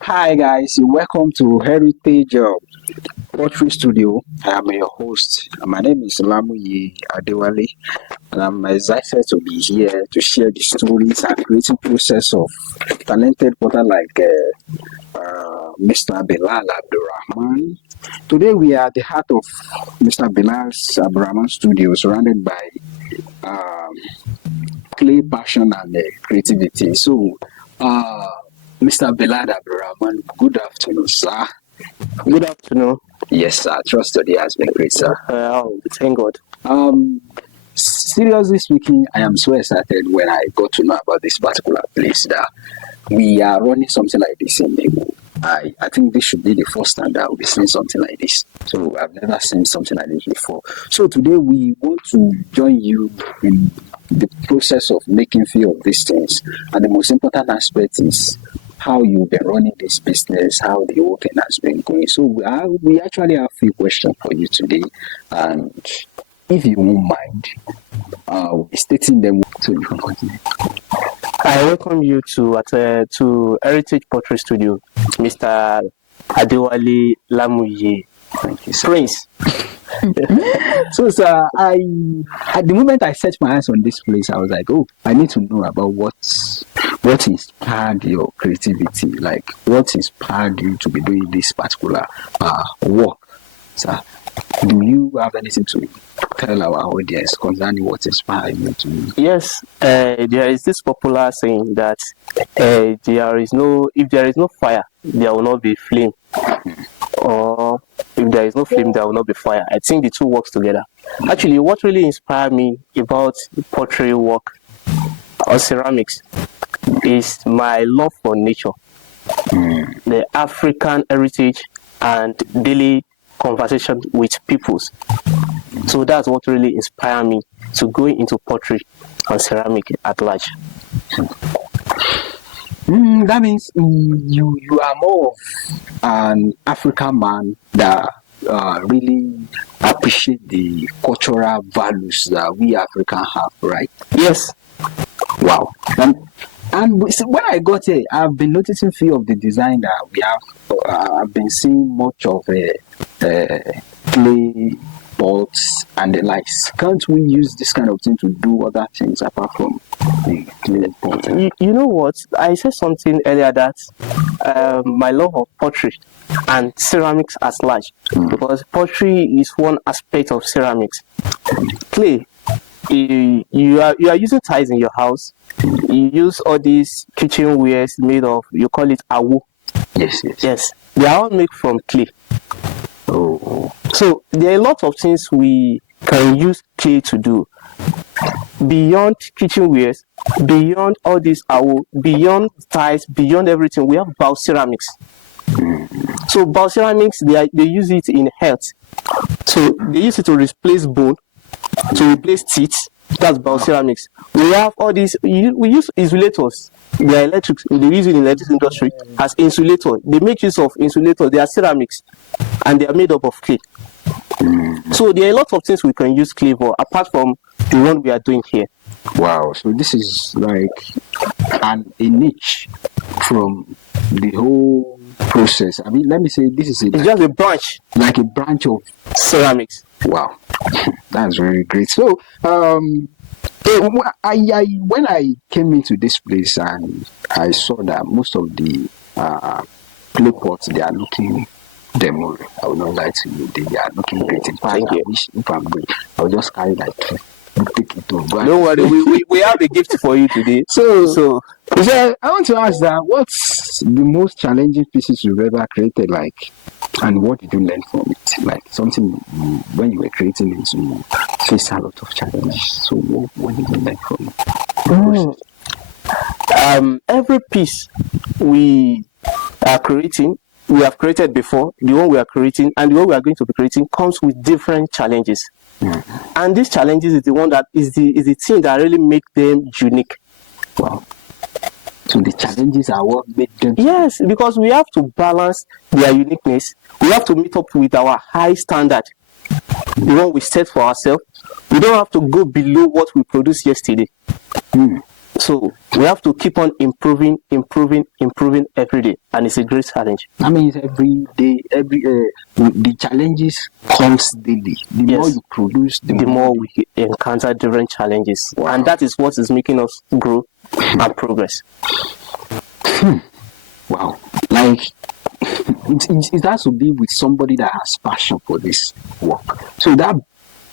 Hi guys, welcome to Heritage Pottery Studio. I am your host. My name is Lamuyi Adewale, and I'm excited to be here to share the stories and creative process of talented potter like Mr. Bilal Abdulrahmon. Today we are at the heart of Mr. Bilal's Abdulrahman Studio, surrounded by um, clay passion and creativity. So, Mr. Bilal Abdulrahman, good afternoon, sir. Good afternoon. Yes, sir. Trust today has been great, sir. Thank God. Seriously speaking, I am so excited when I got to know about this particular place that we are running something like this in Iwo. I think this should be the first time that we'll be seeing something like this. So I've never seen something like this before. So today we want to join you in the process of making few of these things. And the most important aspect is how you've been running this business, how the whole thing has been going. So we actually have a few questions for you today. And if you won't mind, we'll be stating them so you can continue. I welcome you to Heritage Pottery Studio, Mr. Adewale Lamuyi. Thank you, sir. Prince. So, sir, at the moment I set my eyes on this place, I was like, oh, I need to know about what inspired your creativity, like what inspired you to be doing this particular work, sir. Do you have anything to tell our audience concerning what inspired you to? Yes, there is this popular saying that if there is no fire, there will not be flame. Or if there is no flame, there will not be fire. I think the two works together. Actually, what really inspired me about pottery work or ceramics is my love for nature, the African heritage, and daily conversation with peoples. So that's what really inspired me to go into pottery and ceramic at large. That means you are more of an African man that really appreciate the cultural values that we Africans have, right? Yes. Wow. And so when I got here, I've been noticing few of the design that we have. I've been seeing much of clay pots and the likes. Can't we use this kind of thing to do other things apart from the clay pot? You know what? I said something earlier that my love of pottery and ceramics as large, because pottery is one aspect of ceramics. Clay, you are using tiles in your house. You use all these kitchenwares made of, you call it awo. Yes. They are all made from clay. Oh. So there are a lot of things we can use clay to do. Beyond kitchenwares, beyond all this awo, beyond tiles, beyond everything, we have bioceramics. So bioceramics, they use it in health. So they use it to replace bone, to replace teeth. That's bioceramics. We have all these. We use insulators. They are electric. They use it in the electric industry as insulator. They make use of insulators. They are ceramics, and they are made up of clay. So there are a lot of things we can use clay for, apart from the one we are doing here. Wow. So this is like a niche from the whole process. I mean, let me say this is It's just a branch, like a branch of ceramics. Wow, that's very great. So, when I came into this place and I saw that most of the clay pots, they are looking demo. I will not lie to you, they are looking great. In fact, I wish if I'm good, I'll just carry like two. Take it to Don't worry, we have a gift for you today. So I want to ask that what's the most challenging pieces you've ever created, like, and what did you learn from it? Like something when you were creating it, you faced a lot of challenges. So what did you learn from it? Every piece we are creating, we have created before, the one we are creating, and the one we are going to be creating comes with different challenges. And these challenges is the one that is the thing that really make them unique. Wow. So the challenges are what make them. Yes, because we have to balance their uniqueness. We have to meet up with our high standard, the one we set for ourselves. We don't have to go below what we produced yesterday. So we have to keep on improving every day, and it's a great challenge. That means every day, the challenges comes daily. The more you produce, the more we encounter different challenges, and that is what is making us grow and progress. Wow, like it has to be with somebody that has passion for this work. So that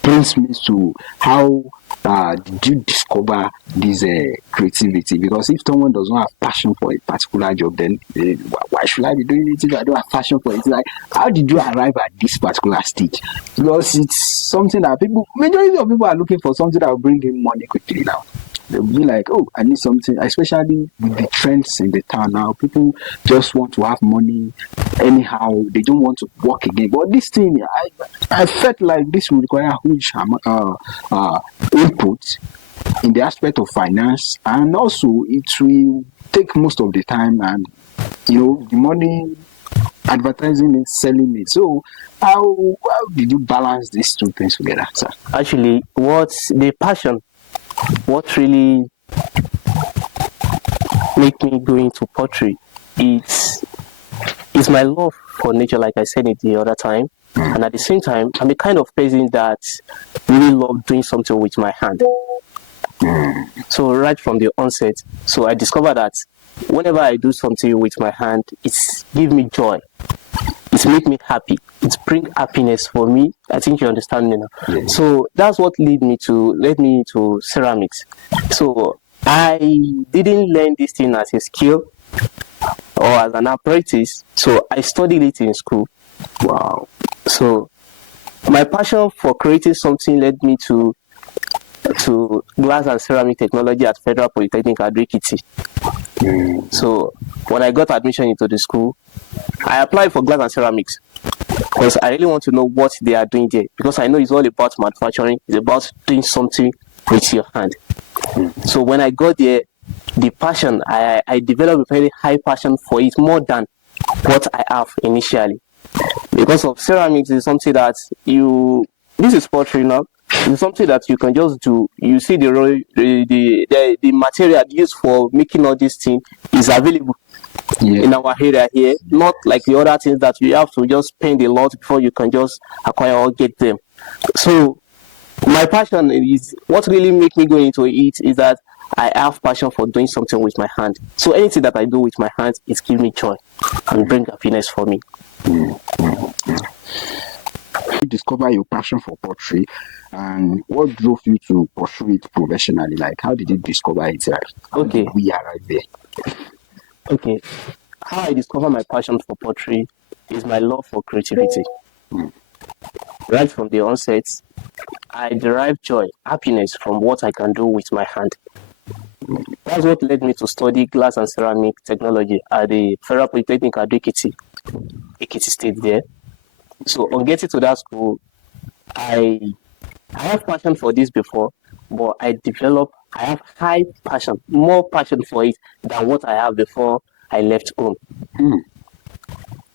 brings me to how did you discover this creativity? Because if someone does not have passion for a particular job, then why should I be doing it if I don't have passion for it? Like, how did you arrive at this particular stage? Because it's something that majority of people are looking for something that will bring in money quickly now. They'll be like, oh, I need something, especially with the trends in the town now. People just want to have money anyhow. They don't want to work again. But this thing, I felt like this will require huge input in the aspect of finance, and also it will take most of the time, and the money, advertising and selling it. So how did you balance these two things together, sir? Actually, what's the passion? What really make me go into pottery is my love for nature, like I said it the other time. And at the same time, I'm the kind of person that really love doing something with my hand. So right from the onset, so I discovered that whenever I do something with my hand, it's give me joy. It make me happy. It bring happiness for me. I think you understand me now. Yeah. So that's what led me to ceramics. So I didn't learn this thing as a skill or as an apprentice. So I studied it in school. Wow. So my passion for creating something led me to glass and ceramic technology at Federal Polytechnic Adẹẹkẹ. So when I got admission into the school, I applied for glass and ceramics because I really want to know what they are doing there, because I know it's all about manufacturing. It's about doing something with your hand. So when I got there, the passion, I developed a very high passion for it, more than what I have initially. Because of ceramics is something that this is pottery now. It's something that you can just do. You see the material used for making all these things is available in our area here. Not like the other things that you have to just spend a lot before you can just acquire or get them. So my passion is what really makes me go into it is that I have passion for doing something with my hand. So anything that I do with my hands, it gives me joy and bring happiness for me. You discover your passion for pottery, and what drove you to pursue it professionally? Like, how did you discover it? How did we arrive there? Okay, how I discover my passion for pottery is my love for creativity. Right from the onset, I derive joy, happiness from what I can do with my hand. That's what led me to study glass and ceramic technology at the Federal Polytechnic Adẹẹkẹ, Ekiti State there. So on getting to that school, I have passion for this before, but I have high passion, more passion for it than what I have before I left home.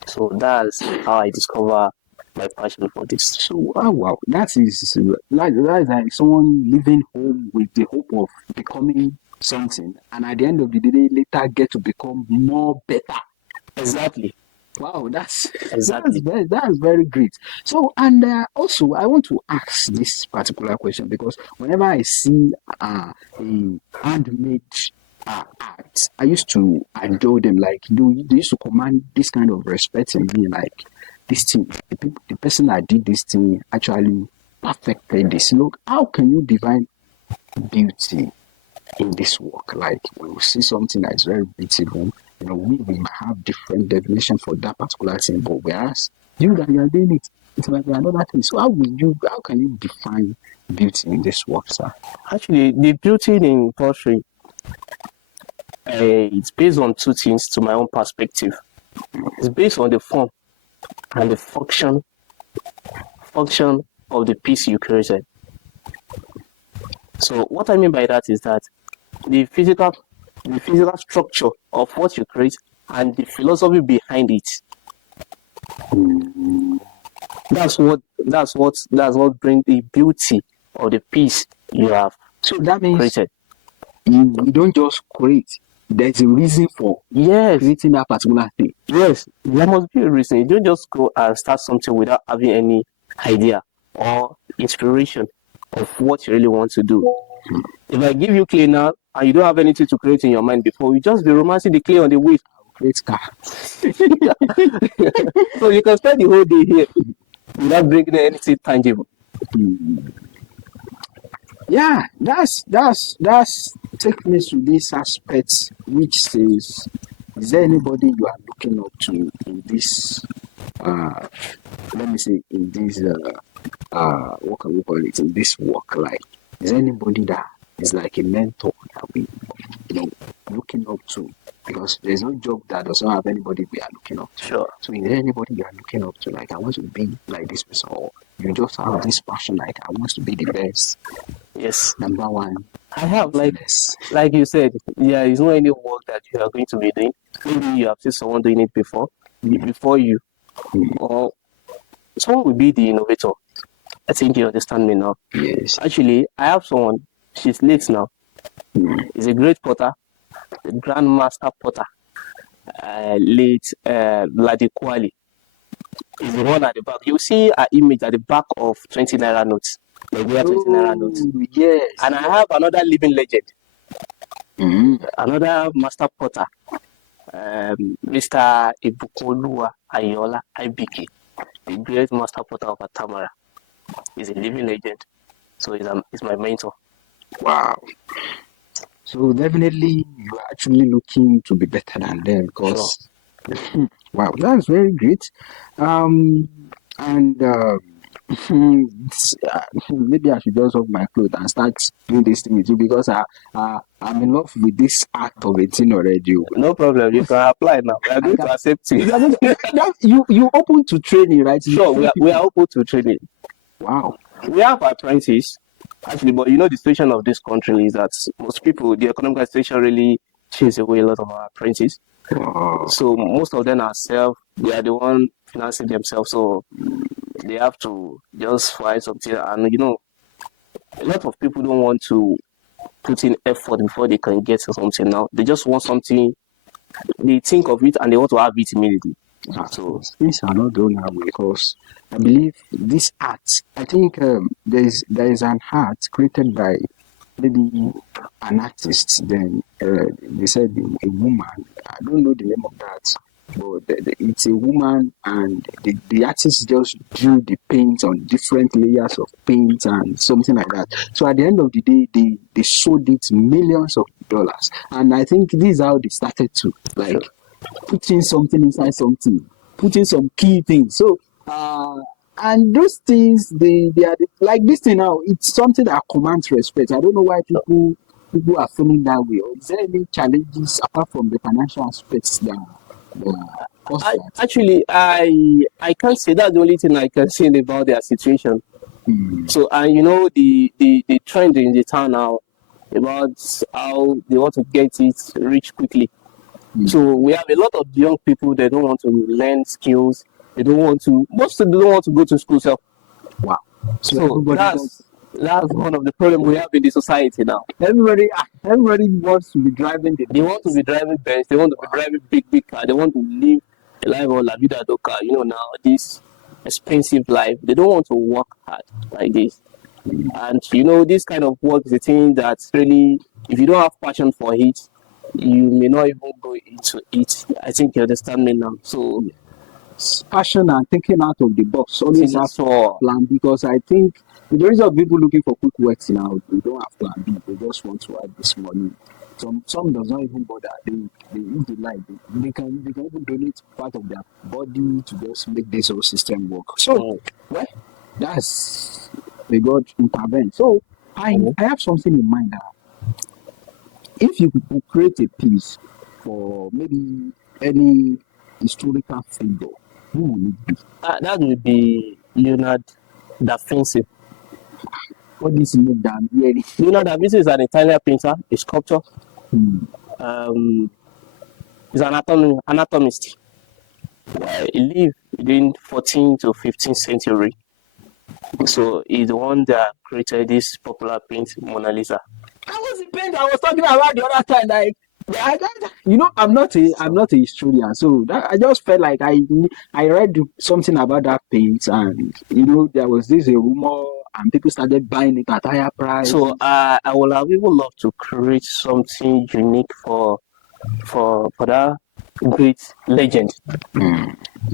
So that's how I discover my passion for this. So wow, that is like someone leaving home with the hope of becoming something, and at the end of the day, later get to become more better. Exactly. Wow, that's very great. So, and also, I want to ask this particular question, because whenever I see a handmade art, I used to adore them. Like, they used to command this kind of respect in me. Like, this thing, the person that did this thing actually perfected this. Look, how can you define beauty in this work? Like, when we see something that is very beautiful, we might have different definition for that particular thing, but whereas you are doing it, it's like another thing. So how can you define beauty in this work, sir? Actually, the beauty in pottery, it's based on two things to my own perspective. It's based on the form and the function of the piece you created. So what I mean by that is that the physical structure of what you create and the philosophy behind it. That's what brings the beauty of the piece you have so that means created. you don't just create. There's a reason for Yes, creating that particular thing. yes, there must be a reason. You don't just go and start something without having any idea or inspiration of what you really want to do. If I give you clay now and you don't have anything to create in your mind before, you just be romancing the clay on the wave. Create car. So you can spend the whole day here without bringing anything tangible. Yeah, that's take me to this aspect which says, is there anybody you are looking up to in this let me say in this what can we call it, in this work? Like, is there anybody that is like a mentor that we looking up to? Because there's no job that does not have anybody we are looking up to. Sure. So is there anybody you are looking up to? Like, I want to be like this person, or you just have this passion, like I want to be the best. Yes. Number one. I have, like you said, yeah, it's not any work that you are going to be doing. Maybe you have seen someone doing it before you, or someone will be the innovator. I think you understand me now. Yes. Actually, I have someone, she's late now. He's a great potter, a grandmaster potter, late Ladikwali. He's the one at the back. You see an image at the back of 20 naira notes. Like we have 20 naira notes. Yes. And I have another living legend, another master potter, Mr. Ibukolua Ayola IBK, the great master potter of Atamara. He's a living legend. So he's my mentor. Wow. So definitely you are actually looking to be better than them, because wow, that's very great. Maybe I should just off my clothes and start doing this thing with you, because I'm in love with this act of a thing already. No problem, you can apply now. We are going to accept you. You open to training, right? Sure, we are open to training. Wow. We have apprentices, actually, but you know the situation of this country is that most people, the economic situation really chases away a lot of our apprentices. Wow. So most of them are they are the one financing themselves, so they have to just find something. And a lot of people don't want to put in effort before they can get something now. They just want something, they think of it and they want to have it immediately. So things are not done that way, because I believe this art, I think there is an art created by maybe an artist, then they said a woman, I don't know the name of that, but it's a woman, and the artist just drew the paint on different layers of paint and something like that. So at the end of the day, they sold it millions of dollars, and I think this is how they started to, like, putting something inside something, putting some key things. So and those things, they are like this thing now, it's something that commands respect. I don't know why people are feeling that way. Or is there any challenges apart from the financial aspects that cause that? Actually, I can't say that's the only thing I can say about their situation. So, and the trend in the town now about how they want to get it rich quickly. So we have a lot of young people, they don't want to learn skills. Most of them don't want to go to school. So, wow. So that's one of the problems we have in the society now. Everybody wants to be driving They want to be driving Benz, they want to be driving big car, they want to live a life of la vida loca, now this expensive life. They don't want to work hard like this. And this kind of work is a thing that really, if you don't have passion for it, you may not even go into it. I think you understand me now. So passion and thinking out of the box always have a plan, because I think the majority of people looking for quick works now, they don't have plan B. They just want to have this money. Some does not even bother. They if they like, they can even donate part of their body to just make this whole system work. So that's the God intervene. So I have something in mind that if you could create a piece for maybe any historical figure, who would it be? That would be Leonardo da Vinci. What is Leonardo da Vinci is an Italian painter, a sculptor. He's an anatomist. He lived within 14th to 15th century. So he's the one that created this popular paint, Mona Lisa. That was the paint I was talking about the other time. Like, I'm not a historian, so I just felt like I read something about that paint, and there was this a rumor, and people started buying it at higher price. So I would have even loved to create something unique for that great legend.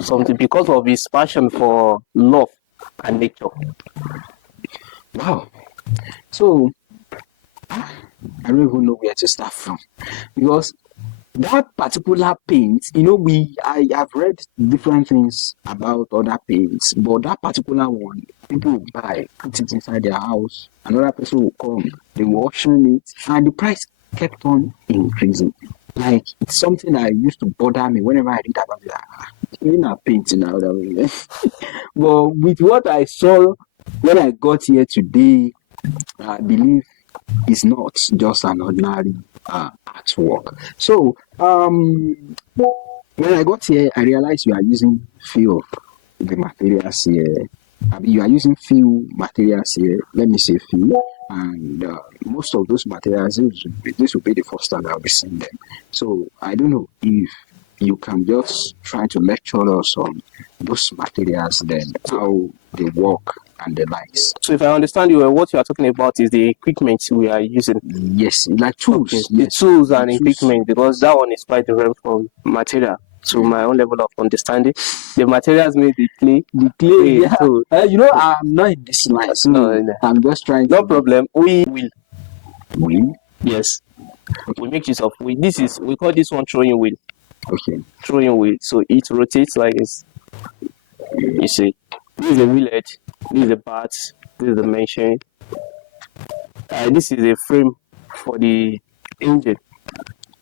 Something because of his passion for love and nature. Wow. So I don't even know where to start from, because that particular paint, I have read different things about other paints, but that particular one, people will buy, put it inside their house, another person will come, they will auction it, and the price kept on increasing. Like, it's something that used to bother me whenever I read about it. Even a paint now, but with what I saw when I got here today, I believe it's not just an ordinary artwork. So, when I got here, I realized you are using few of the materials here. You are using few materials here. Let me say few. And most of those materials, this will be the first time I'll be seeing them. So, I don't know if you can just try to lecture us on those materials, then how they work and the likes. So if I understand you, what you are talking about is the equipment we are using. Yes, like tools. Okay. Yes. The tools and equipment, because that one is quite different from material. To my own level of understanding, the materials made the clay. Yeah. So I'm not in this line, so no. I'm just trying. No problem. We will. Will? Yes. We make use of wheel. We call this one throwing wheel. Okay. Throwing wheel. So it rotates like this. You see, this is the wheel head. This is the parts. This is the machine. This is a frame for the engine.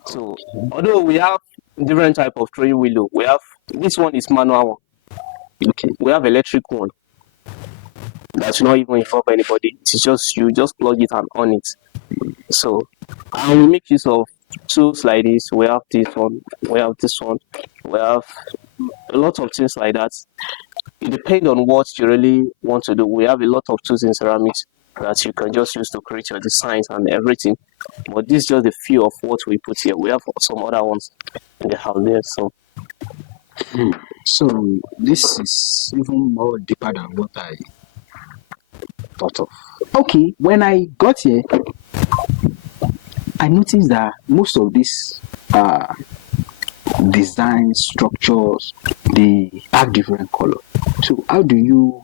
So although we have different type of throwing wheel, we have this one is manual one. Okay. We have electric one. That's not even involve anybody. It's just you just plug it and on it. So and we make use of tools like this. We have this one. We have this one. We have a lot of things like that. It depends on what you really want to do. We have a lot of tools in ceramics that you can just use to create your designs and everything. But this is just a few of what we put here. We have some other ones in the house there. So this is even more deeper than what I thought of. Okay, when I got here, I noticed that most of these design structures, they have different color. So how do you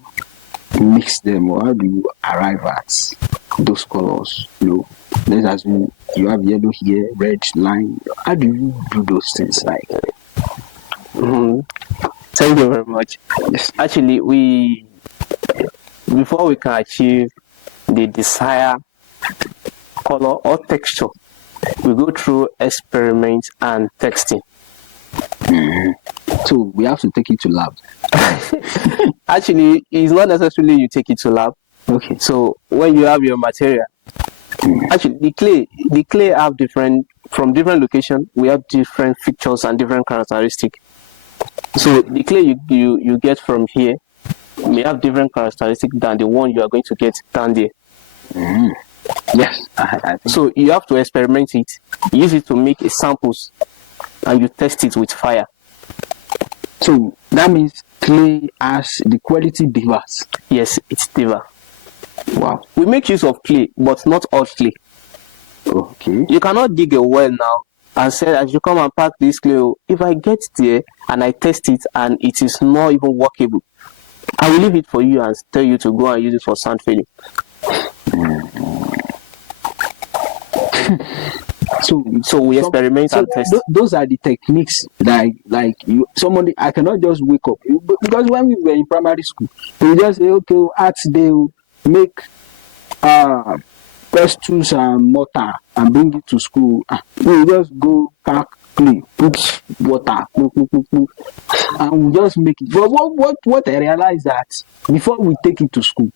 mix them, or how do you arrive at those colors? Let's assume you have yellow here, red line. How do you do those things? Like, Thank you very much. yes. Actually, before we can achieve the desired color or texture, we go through experiments and testing. So we have to take it to lab. Actually, it's not necessarily you take it to lab. Okay. So when you have your material, actually the clay have from different locations. We have different features and different characteristics. So the clay you get from here may have different characteristics than the one you are going to get down there. Yes. I think. So you have to experiment it, use it to make samples, and you test it with fire. So that means clay as the quality differs. Yes, it's differ. Wow. We make use of clay, but not all clay. Okay. You cannot dig a well now and say, as you come and pack this clay, if I get there and I test it and it is not even workable, I will leave it for you and tell you to go and use it for sand filling. So we experiment and test. Those are the techniques somebody. I cannot just wake up, because when we were in primary school, we just say, okay, art day, make pestles and mortar and bring it to school. We just go pack clay, put water, and we just make it. But what I realized that before we take it to school,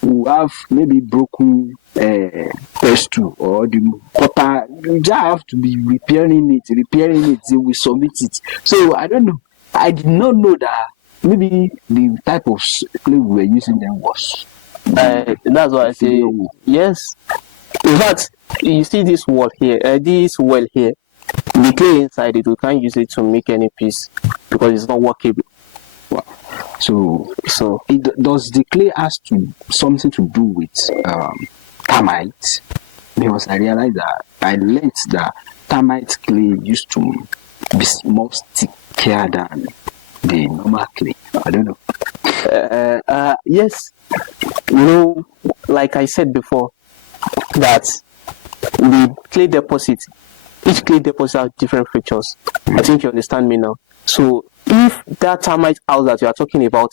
we have maybe broken pestle or the water. You just have to be repairing it till we submit it. So I don't know. I did not know that maybe the type of clay we were using then was. That's why I say yes. In fact, you see this wall here, this well here, the clay inside it, we can't use it to make any piece because it's not workable. Wow. So does the clay has something to do with termites? Because I realized that I learned that termite clay used to be more stickier than the normal clay. I don't know. Yes, you know, like I said before, that the clay deposit, each clay deposit has different features. I think you understand me now. So if that termite house that you are talking about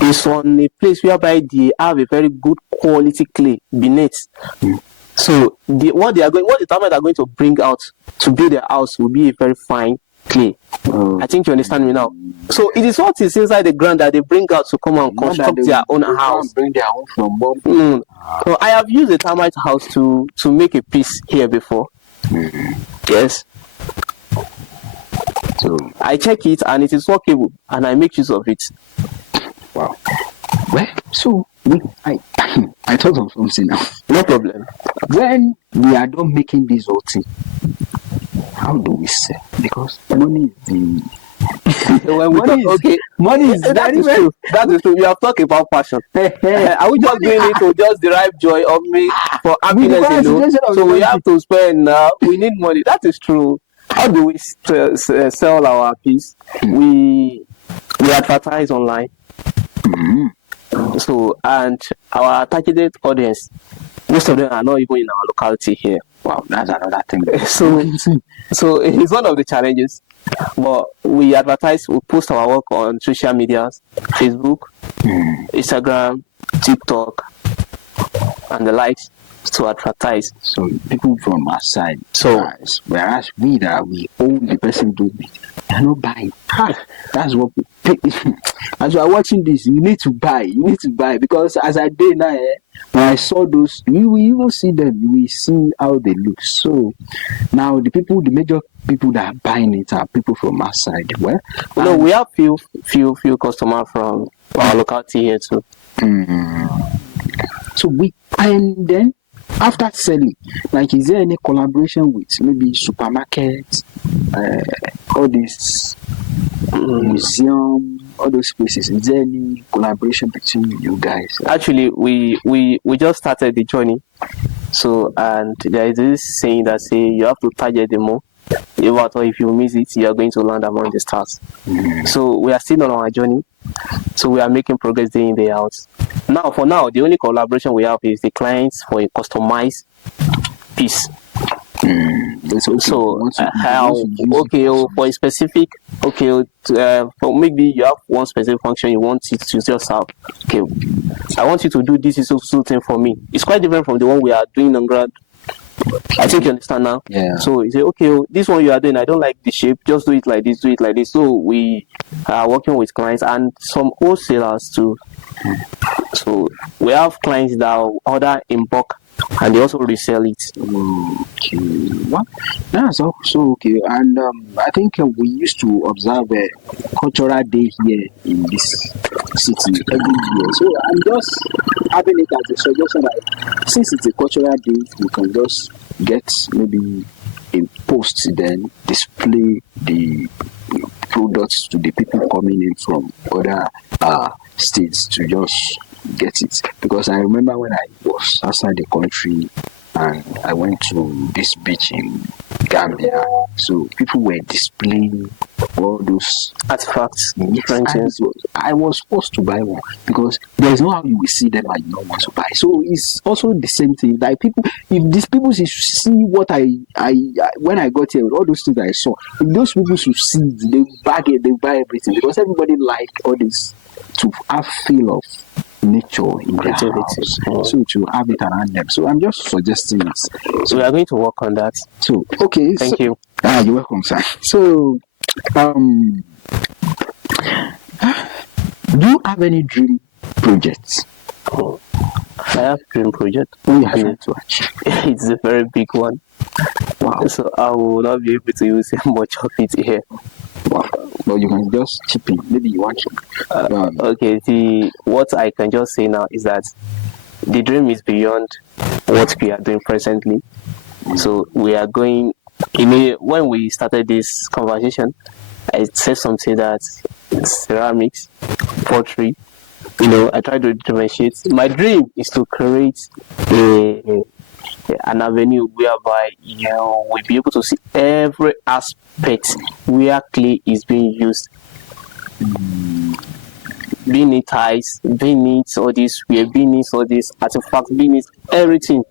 is on a place whereby they have a very good quality clay beneath, so what the termites are going to bring out to build their house will be a very fine clay. I think you understand me now. So it is what is inside the ground that they bring out to come and construct their own house. Bring their own from one. So I have used a termite house to make a piece here before. Yes. So I check it and it is workable and I make use of it. Wow. Well, so I thought of something now. No problem. When we are done making this whole thing, how do we sell? Because money is the money is that is true. That is true. We have talked about passion. Are we just doing it to just derive joy of me for happiness? So we have to spend. We need money. That is true. How do we sell our piece? We advertise online. So, and our targeted audience, most of them are not even in our locality here. Wow, that's another thing. So it's one of the challenges. But we advertise, we post our work on social medias, Facebook, Instagram, TikTok, and the likes to advertise. So people from our side. So whereas we own the person doing it, they're not buying. That's what as you are watching this, you need to buy. Because as I did now, when I saw those, we even see them, we see how they look. So now the major people that are buying it are people from our side. Well, no, we have few customers from our locality here too. So and then after selling, like, is there any collaboration with maybe supermarkets, all this museum, all those places? Is there any collaboration between you guys? Actually, we just started the journey. So, and there is this saying that say you have to target the more. If you miss it, you are going to land among the stars. So we are still on our journey. So we are making progress day in, day out. Now, for now, the only collaboration we have is the clients for a customized piece. So for a specific, for maybe you have one specific function you want it to just have. Okay, I want you to do this thing for me. It's quite different from the one we are doing on ground. I think you understand now. Yeah. So you say, okay, this one you are doing, I don't like the shape. Just do it like this. So we are working with clients and some wholesalers too. So we have clients that order in bulk and they also resell it. Okay. Well, that's also okay. And I think we used to observe a cultural day here in this city every year. So I'm just having it as a suggestion that since it's a cultural day, we can just get maybe a post, then display the products to the people coming in from other states to just get it. Because I remember when I was outside the country and I went to this beach in Gambia, so people were displaying all those artifacts. I was forced to buy one because there's no how you will see them and you don't want to buy. So it's also the same thing. Like if these people should see what I when I got here, all those things I saw, if those people should see, they bag it, they buy everything because everybody like all this to have feel of nature in their house. So to have it around them. So I'm just suggesting it. So we are going to work on that. So okay. Thank you. You're welcome, sir. So do you have any dream projects? I have dream project. Oh, you have to achieve. It's a very big one. Wow. So I will not be able to use much of it here. Wow. Well, you can just chip in. Maybe you want to. Okay. What I can just say now is that the dream is beyond what we are doing presently. So we are going. When we started this conversation, I said something that ceramics, pottery. I try to differentiate. My dream is to create an avenue whereby we'll be able to see every aspect where clay is being used, being it ties, being it all this, being it all this artifacts, being it everything.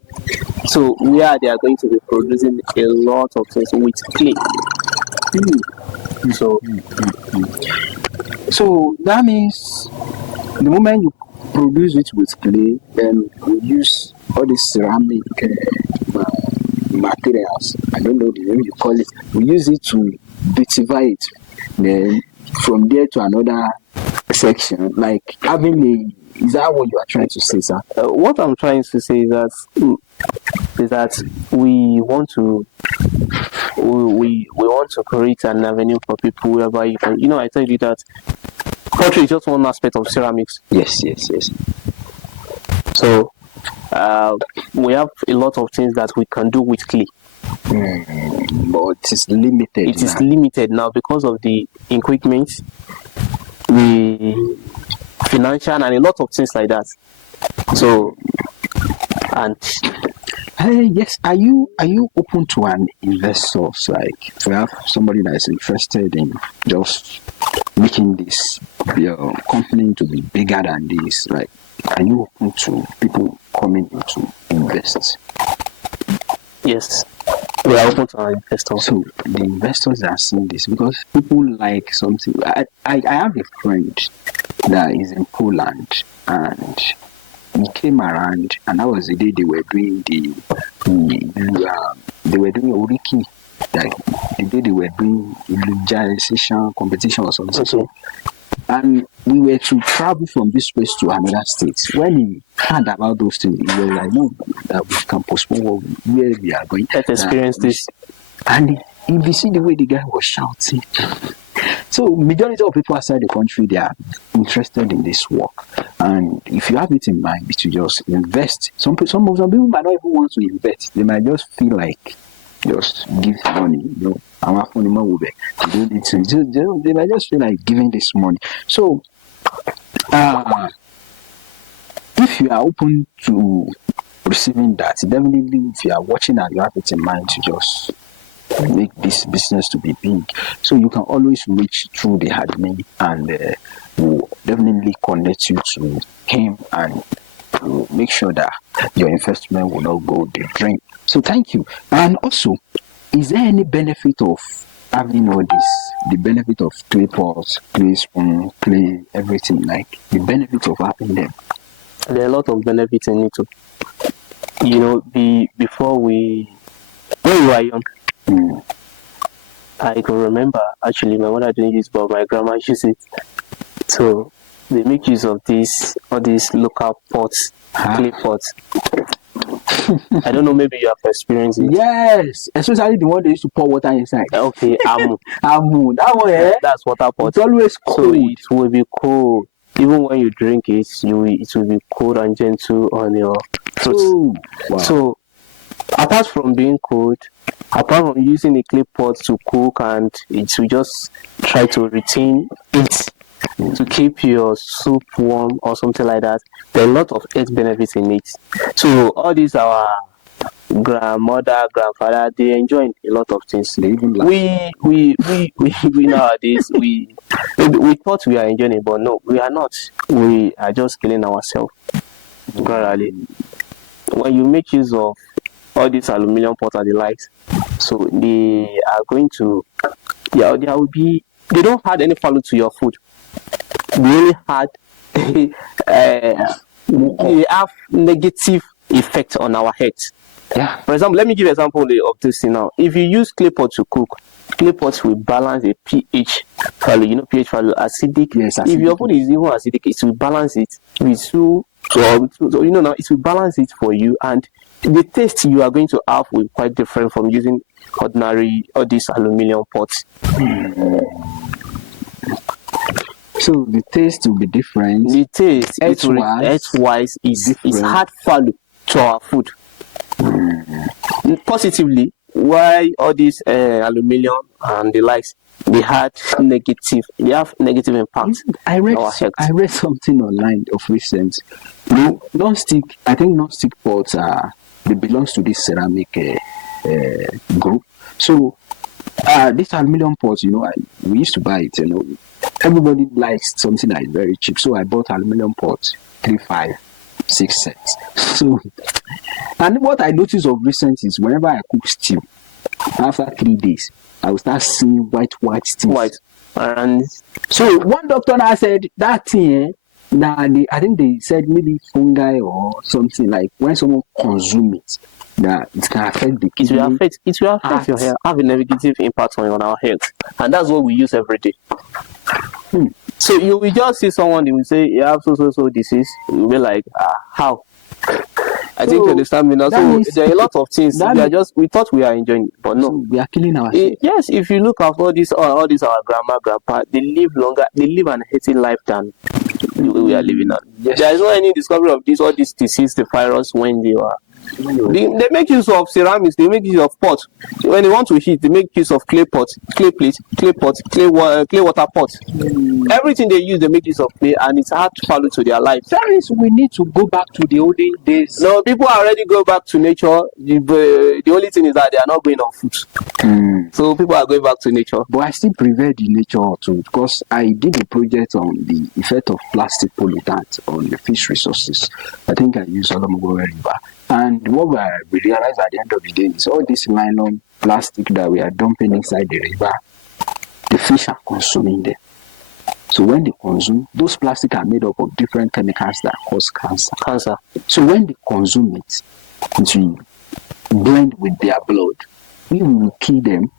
So where they are going to be producing a lot of things with clay. So that means the moment you produce it with clay, then we use all these ceramic materials. I don't know the name you call it. We use it to beautify it. Then from there to another section, like having is that what you are trying to say, sir? What I'm trying to say is that we want to create an avenue for people whereby you can. I tell you that pottery is just one aspect of ceramics. Yes. So we have a lot of things that we can do with clay. But it is limited. It is limited now because of the equipment, the financial, and a lot of things like that. So, and yes, are you open to an investor? Like, if we have somebody that is interested in just making this your company to be bigger than this, like, are you open to people coming in to invest? Yes, we are open to our investors. So the investors are seeing this because people like something. I have a friend that is in Poland, and he came around, and that was the day they were doing they were doing Oriki, like the day they were doing legalization competition or something. Okay. So, and we were to travel from this place to another state. When he heard about those things, he was like, no, that we can postpone where we are going. Let's experience this. And if you see the way the guy was shouting. So majority of people outside the country, they are interested in this work. And if you have it in mind to just invest, some people might not even want to invest. They might just feel like just give money, our phone will be. They might just feel like giving this money. So if you are open to receiving that, definitely if you are watching and you have it in mind to just make this business to be big, so you can always reach through the admin, and we'll definitely connect you to him and make sure that your investment will not go the drain. So thank you. And also, is there any benefit of having all this? The benefit of clay pots, clay spoon, clay everything, like the benefit of having them? There are a lot of benefits in it too. Before when we were young, I can remember actually my mother didn't use, but my grandma used it. So they make use of all these local pots, clay pots. I don't know, maybe you have experienced it. Yes, especially the one they used to pour water inside. Okay, amu. That one, that's water pot. It's always cold. So it will be cold. Even when you drink it, it will be cold and gentle on your throat. Oh, wow. So apart from being cold, apart from using a clay pot to cook, and it will just try to retain it to keep your soup warm or something like that, there are a lot of health benefits in it. So all these our grandmother, grandfather, they enjoy a lot of things. They even laugh. We nowadays we thought we are enjoying it, but no, we are not. We are just killing ourselves gradually. When you make use of all these aluminium pots and the likes, so they are going to, there will be, they don't add any value to your food. They only add they have negative effect on our health. Yeah. For example, let me give an example of this thing now. If you use clay pot to cook, clay pots will balance the pH value. pH value acidic. Yes, acidic. If your food is even acidic, it will balance it with now it will balance it for you, and the taste you are going to have will be quite different from using ordinary or these aluminium pots. So the taste will be different. The taste, Health-wise, health-wise is different. hard value to our food. Positively, why all these aluminium and the likes, they have negative impact I read on our health. I read something online of recent. Non-stick. I think non-stick pots they belongs to this ceramic group. So this aluminium pot, we used to buy it. Everybody likes something that is very cheap. So I bought aluminium pot, 3, 5, 6 cents. So, and what I noticed of recent is whenever I cook stew, after 3 days, I will start seeing white stew. White. And so one doctor now said that thing, I think they said maybe fungi or something, like when someone consume it, that it can affect the kidney. It will affect your health, have a negative impact on our health, and that's what we use every day. So you will just see someone, they will say you have so disease. You'll be like, how? I think you understand me now. So there are a lot of things. We thought we are enjoying it, but no, so we are killing ourselves. Yes, if you look at all these our grandpa, they live longer, they live an healthy life than we are living now. Yes. There is no any discovery of all this disease, the virus, when they were. They make use of ceramics, they make use of pots. When they want to heat, they make use of clay pots, clay plates, clay pots, clay water pots. Everything they use, they make use of clay, and it's hard to follow to their life. That means we need to go back to the olden days. No, people already go back to nature. The only thing is that they are not going on foot. So people are going back to nature. But I still prefer the nature too, because I did a project on the effect of plastic pollutants on the fish resources. I think I used Olomogo River. And what we realized at the end of the day is all this nylon plastic that we are dumping inside the river, the fish are consuming them. So when they consume, those plastics are made up of different chemicals that cause cancer. So when they consume it, it will blend with their blood. We will kill them.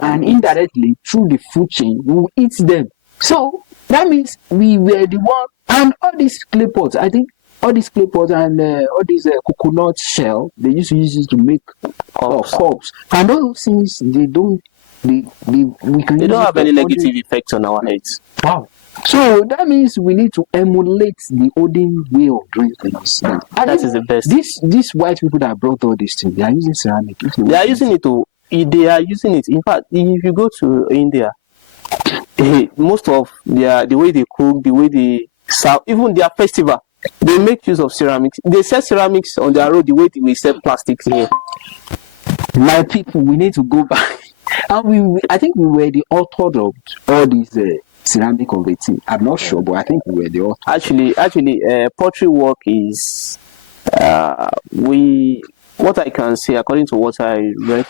And indirectly, through the food chain, we will eat them. So that means we were the one. And all these clay pots, I think, all these clay pots and all these coconut shell, they used to use it to make cups. And those things, they don't have any negative effect on our health. Wow. So that means we need to emulate the olden way of doing things. That is the best. These white people that brought all these things, they are using ceramic. They are using it. They are using it. In fact, if you go to India, most of the way they cook, the way they serve, even their festival, they make use of ceramics. They sell ceramics on their road the way we sell plastic here. My people, we need to go back. And I think we were the author of all these ceramic of the thing. I'm not sure, but I think we were the author. Actually, pottery work is what I can say according to what I read.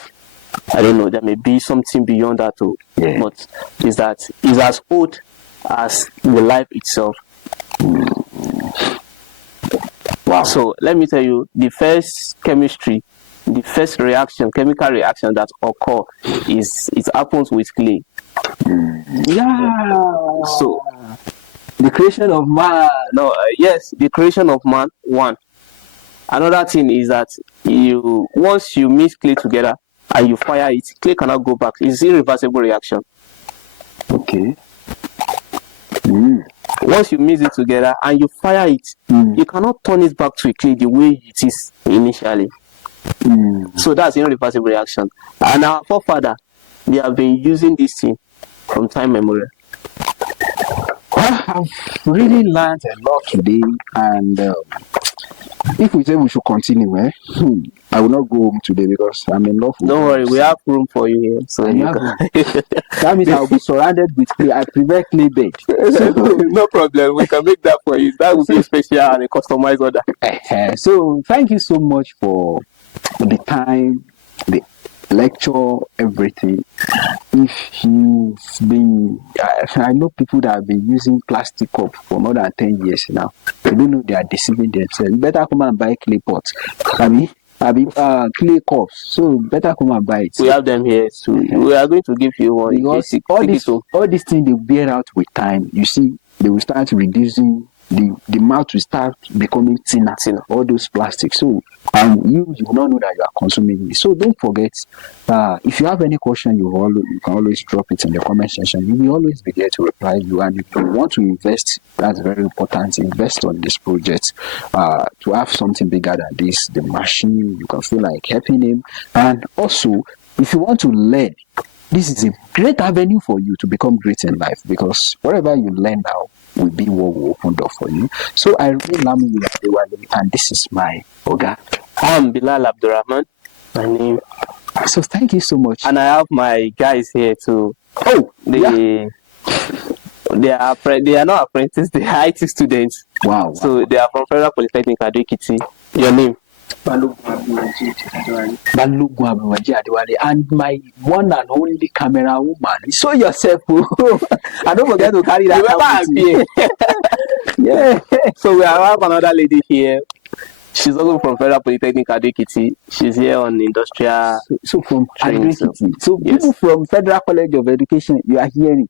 I don't know. There may be something beyond that too. Yeah. But is as old as the life itself. Wow. So let me tell you, the first chemical reaction that occur is it happens with clay. Yeah. So the creation of man. Yes, the creation of man. One. Another thing is that once you mix clay together and you fire it, clay cannot go back. It's irreversible reaction. Okay. Once you mix it together and you fire it, you cannot turn it back to a clay the way it is initially. So that's irreversible reaction. And our forefather, they have been using this thing from time memorial. I've really learned a lot today, and if we say we should continue, I will not go home today because I'm in love with Don't worry, we have room for you here. So that means I'll be surrounded with clay. I prefer clay bed. So, no problem. We can make that for you. That will be special and a customized order. So thank you so much for the time, the lecture, everything. If you've been, I know people that have been using plastic cup for more than 10 years now. They don't know they are deceiving themselves. Better come and buy clay pots. Clay cups. So better come and buy it. We have them here too. We are going to give you one. Because all these things they bear out with time. You see, they will start reducing the mouth will start becoming thinner. All those plastics. So you will not know that you are consuming it. So don't forget, if you have any question, you can always drop it in the comment section. We will always be there to reply you. And if you want to invest, that's very important. Invest on this project to have something bigger than this. The machine, you can feel like helping him. And also, if you want to learn, this is a great avenue for you to become great in life, because whatever you learn now will be what will open door for you. So I really love you, and this is my Oga. I'm Bilal Abdulrahmon, my name. So thank you so much. And I have my guys here too. Oh, they are not apprentices, they are IT students. Wow. So they are from Federal Polytechnic Adẹẹkẹ. Your name? And my one and only camera woman. Show yourself. And don't forget to carry that. Yeah. So we have another lady here. She's also from Federal Polytechnic Adẹẹkẹ. She's here on industrial. So from Adẹẹkẹ. So people from Federal College of Education, you are hearing.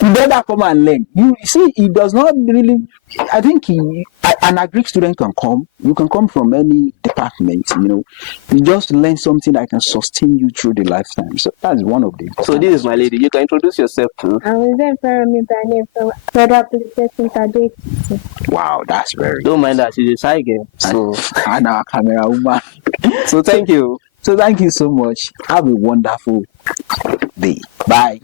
You better come and learn. You see, he does not really. I think an agric student can come. You can come from any department. You just learn something that can sustain you through the lifetime. So that's one of the. So this is my lady. You can introduce yourself too. I was there for me by name from Federal Polytechnic Adẹẹkẹ. Wow, that's very. Don't mind that, she's a shy girl. So and our camera woman. So thank you. So thank you so much. Have a wonderful day. Bye.